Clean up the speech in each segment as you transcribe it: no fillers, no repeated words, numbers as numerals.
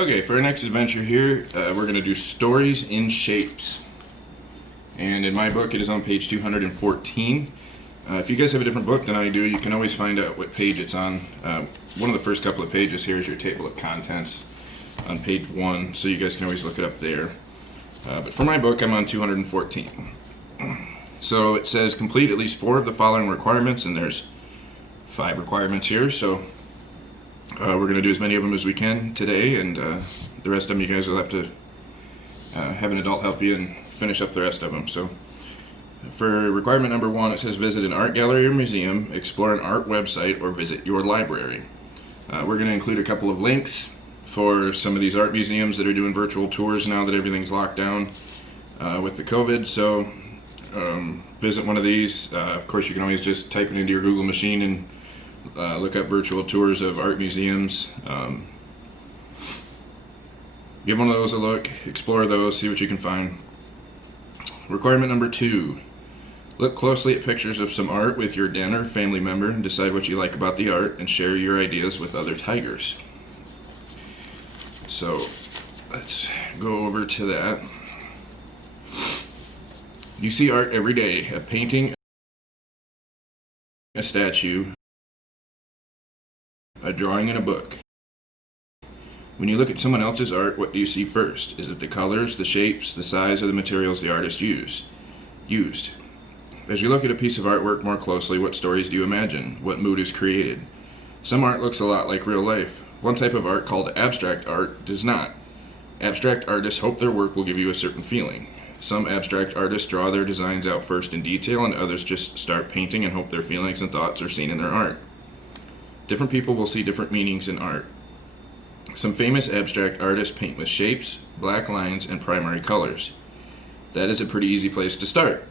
Okay, for our next adventure here, we're going to do stories in shapes. And in my book, it is on page 214. If you guys have a different book than I do, you can always find out what page it's on. One of the first couple of pages here is your table of contents on page 1, so you guys can always look it up there. But for my book, I'm on 214. So it says complete at least 4 of the following requirements, and there's 5 requirements here, so we're going to do as many of them as we can today, and the rest of them you guys will have to have an adult help you and finish up the rest of them. So for requirement number 1, it says visit an art gallery or museum, explore an art website, or visit your library. We're going to include a couple of links for some of these art museums that are doing virtual tours now that everything's locked down with the COVID. So visit one of these. Of course, you can always just type it into your Google machine and look up virtual tours of art museums. Give one of those a look, explore those, see what you can find. Requirement number 2, look closely at pictures of some art with your den or family member and decide what you like about the art and share your ideas with other tigers. So let's go over to that. You see art every day, a painting, a statue, a drawing, in a book. When you look at someone else's art, what do you see first? Is it the colors, the shapes, the size, or the materials the artist used? As you look at a piece of artwork more closely, what stories do you imagine? What mood is created? Some art looks a lot like real life. One type of art, called abstract art, does not. Abstract artists hope their work will give you a certain feeling. Some abstract artists draw their designs out first in detail, and others just start painting and hope their feelings and thoughts are seen in their art. Different people will see different meanings in art. Some famous abstract artists paint with shapes, black lines, and primary colors. That is a pretty easy place to start.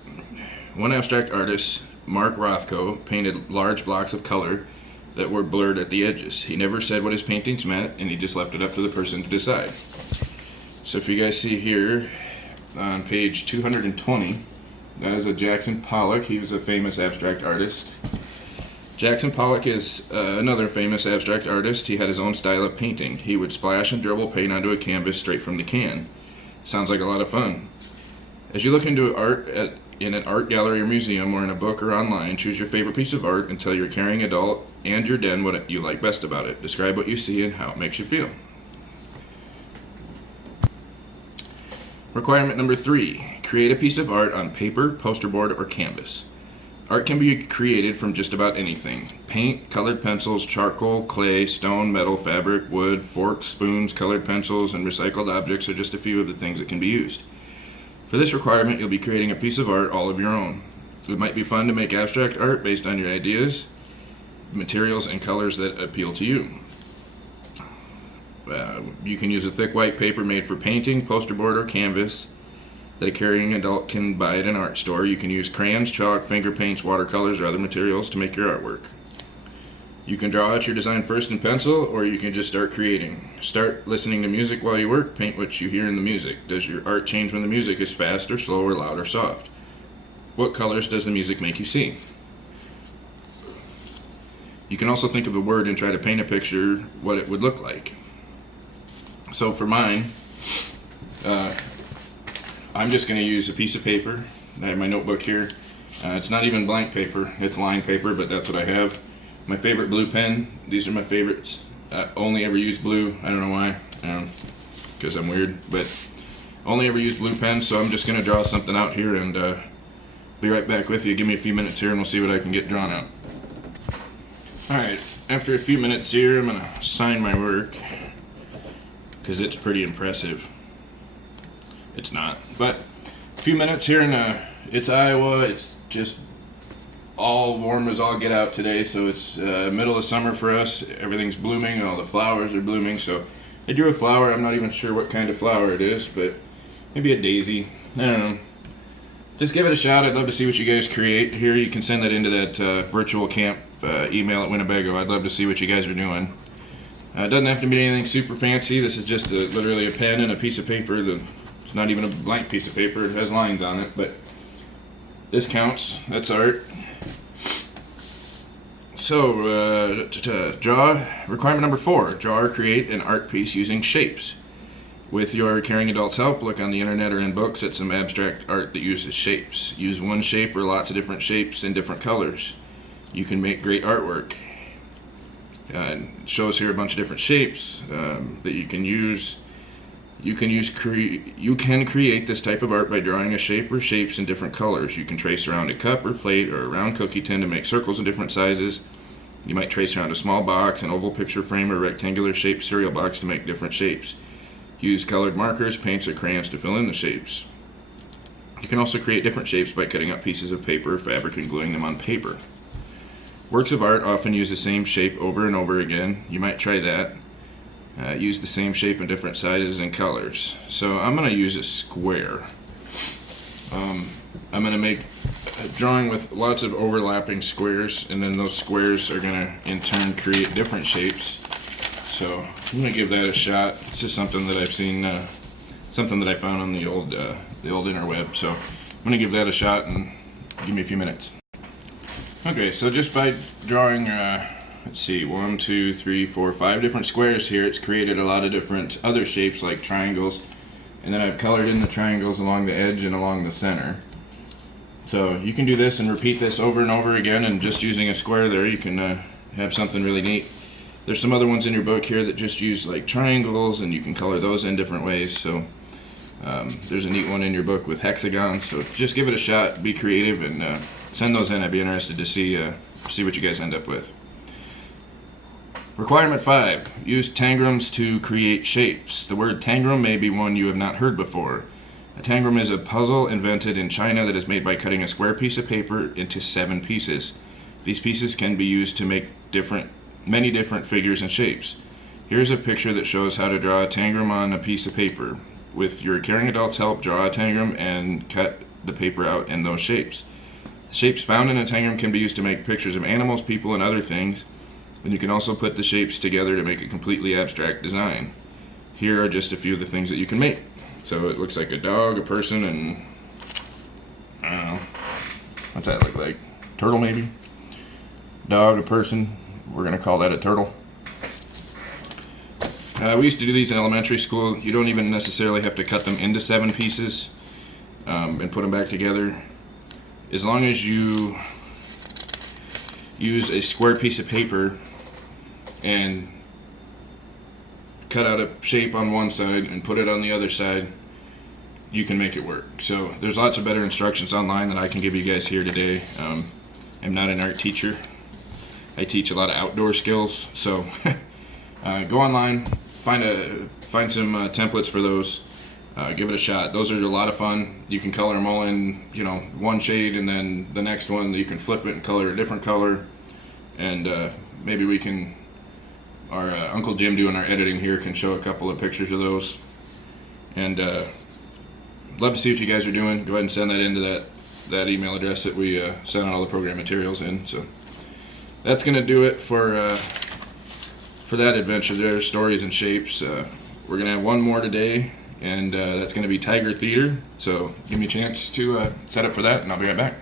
One abstract artist, Mark Rothko, painted large blocks of color that were blurred at the edges. He never said what his paintings meant, and he just left it up to the person to decide. So if you guys see here on page 220, that is a Jackson Pollock. He was a famous abstract artist. Jackson Pollock is another famous abstract artist. He had his own style of painting. He would splash and dribble paint onto a canvas straight from the can. Sounds like a lot of fun. As you look into art in an art gallery or museum, or in a book or online, choose your favorite piece of art and tell your caring adult and your den what you like best about it. Describe what you see and how it makes you feel. Requirement number 3, create a piece of art on paper, poster board, or canvas. Art can be created from just about anything. Paint, colored pencils, charcoal, clay, stone, metal, fabric, wood, forks, spoons, colored pencils, and recycled objects are just a few of the things that can be used. For this requirement, you'll be creating a piece of art all of your own. It might be fun to make abstract art based on your ideas, materials, and colors that appeal to you. You can use a thick white paper made for painting, poster board, or canvas that a caring adult can buy at an art store. You can use crayons, chalk, finger paints, watercolors, or other materials to make your artwork. You can draw out your design first in pencil, or you can just start creating. Start listening to music while you work. Paint what you hear in the music. Does your art change when the music is fast or slow or loud or soft? What colors does the music make you see? You can also think of a word and try to paint a picture what it would look like. So for mine, I'm just going to use a piece of paper. I have my notebook here. It's not even blank paper, it's lined paper, but that's what I have. My favorite blue pen, these are my favorites. I only ever use blue, I don't know why, because I'm weird, but only ever use blue pens, so I'm just going to draw something out here and be right back with you. Give me a few minutes here and we'll see what I can get drawn out. Alright, after a few minutes here, I'm going to sign my work, because it's pretty impressive. It's not, but a few minutes here, and it's Iowa. It's just all warm as all get out today, so it's middle of summer for us. Everything's blooming, all the flowers are blooming. So I drew a flower. I'm not even sure what kind of flower it is, but maybe a daisy. I don't know. Just give it a shot. I'd love to see what you guys create. Here, you can send that into that virtual camp email at Winnebago. I'd love to see what you guys are doing. It doesn't have to be anything super fancy. This is just literally a pen and a piece of paper. It's not even a blank piece of paper. It has lines on it, but this counts. That's art. So, draw. Requirement number 4, draw or create an art piece using shapes. With your Caring Adults help, look on the internet or in books at some abstract art that uses shapes. Use one shape or lots of different shapes in different colors. You can make great artwork. It shows here a bunch of different shapes that you can use. You can create this type of art by drawing a shape or shapes in different colors. You can trace around a cup or plate or a round cookie tin to make circles in different sizes. You might trace around a small box, an oval picture frame, or rectangular shaped cereal box to make different shapes. Use colored markers, paints, or crayons to fill in the shapes. You can also create different shapes by cutting up pieces of paper or fabric and gluing them on paper. Works of art often use the same shape over and over again. You might try that. Use the same shape in different sizes and colors. So I'm going to use a square. I'm going to make a drawing with lots of overlapping squares, and then those squares are going to in turn create different shapes. So I'm going to give that a shot. It's just something that I've seen, something that I found on the old interweb. So I'm going to give that a shot and give me a few minutes. Okay, so just by drawing, let's see, 1, 2, 3, 4, 5 different squares here, it's created a lot of different other shapes like triangles, and then I've colored in the triangles along the edge and along the center. So you can do this and repeat this over and over again, and just using a square there you can have something really neat. There's some other ones in your book here that just use like triangles, and you can color those in different ways. So there's a neat one in your book with hexagons, so just give it a shot, be creative, and send those in. I'd be interested to see what you guys end up with. Requirement 5. Use tangrams to create shapes. The word tangram may be one you have not heard before. A tangram is a puzzle invented in China that is made by cutting a square piece of paper into 7 pieces. These pieces can be used to make many different figures and shapes. Here's a picture that shows how to draw a tangram on a piece of paper. With your Caring Adults help, draw a tangram and cut the paper out in those shapes. The shapes found in a tangram can be used to make pictures of animals, people, and other things, and you can also put the shapes together to make a completely abstract design. Here are just a few of the things that you can make. So it looks like a dog, a person, and I don't know, what's that look like? Turtle maybe? Dog, a person, we're going to call that a turtle. We used to do these in elementary school. You don't even necessarily have to cut them into 7 pieces and put them back together. As long as you use a square piece of paper and cut out a shape on one side and put it on the other side, you can make it work. So there's lots of better instructions online that I can give you guys here today. I'm not an art teacher. I teach a lot of outdoor skills. So go online, find some templates for those. Give it a shot. Those are a lot of fun. You can color them all in, one shade, and then the next one you can flip it and color a different color. And maybe we can, our Uncle Jim doing our editing here can show a couple of pictures of those. And love to see what you guys are doing. Go ahead and send that into that email address that we sent all the program materials in. So that's going to do it for that adventure there, stories and shapes. We're going to have one more today, and that's going to be Tiger Theater. So give me a chance to set up for that, and I'll be right back.